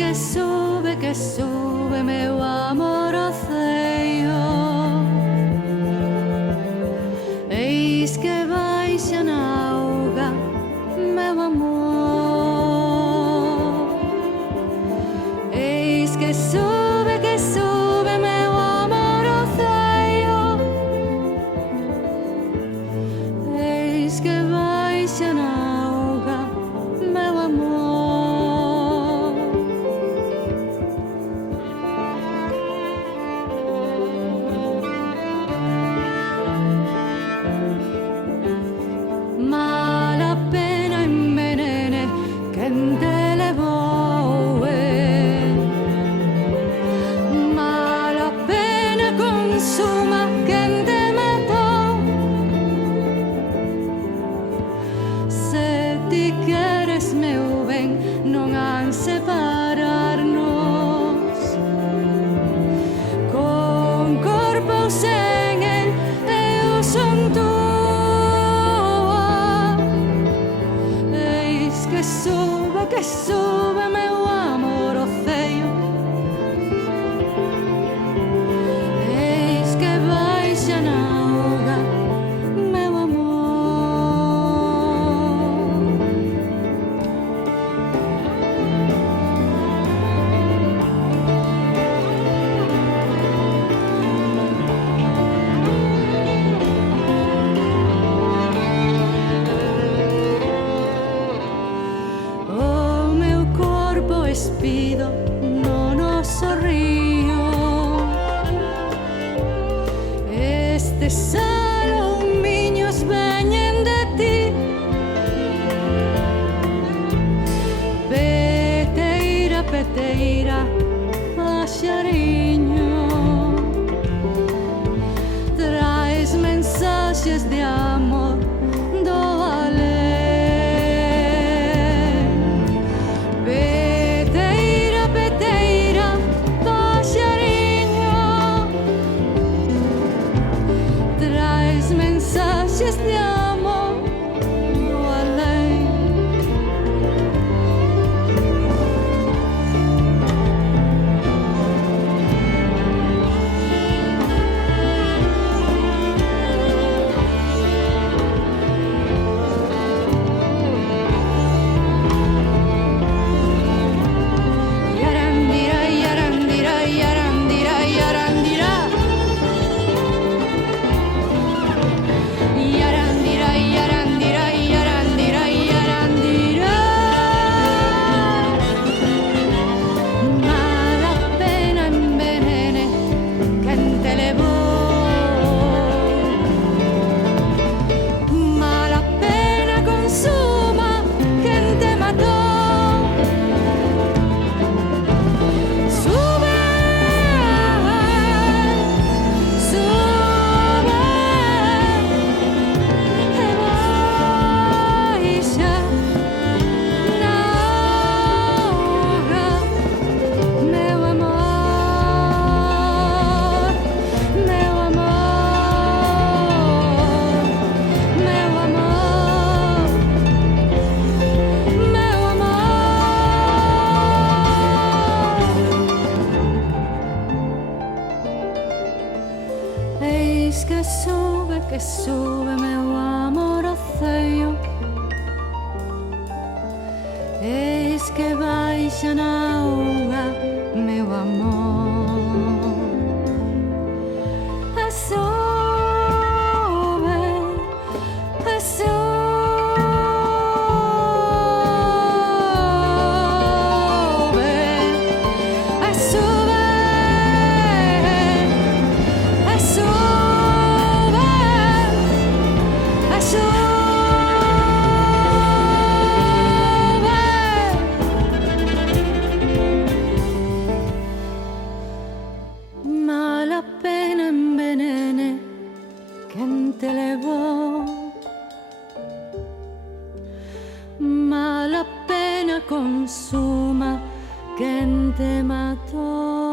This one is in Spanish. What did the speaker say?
que sube meu amor ao ceio. Eis que baixa na auga meu amor. Eis que sube meu amor ao ceio. Eis que baixa na auga meu amor. Mala pena envenene quen te levou, mala pena consuma quen te matou. Se ti queres meu ben, non han separarnos. Con corpo ou sen el, eu son tú. Que sube meu amor ao ceio. Eis que baixa na auga meu amor. Espido no noso río. Estes alumiños veñen de ti. Peteira, peteira, paxariño, traes mensaxes de amor do alén. Mensaxes de amor do além. Yarandira, yarandira, yarandira, yarandira. Yarandira, yarandira, yarandira, yarandira. Mala pena envenene quen te levou. Mala pena consuma quen te matou. Sube, sube. Meu amor, meu amor, meu amor, meu amor. Eis que sube meu amor ao ceio. Eis que baixa na auga meu amor. A sube, a sube, a sube, a sube, a sube. Mala pena envenene quen te levou. Mala pena consuma quen te matou.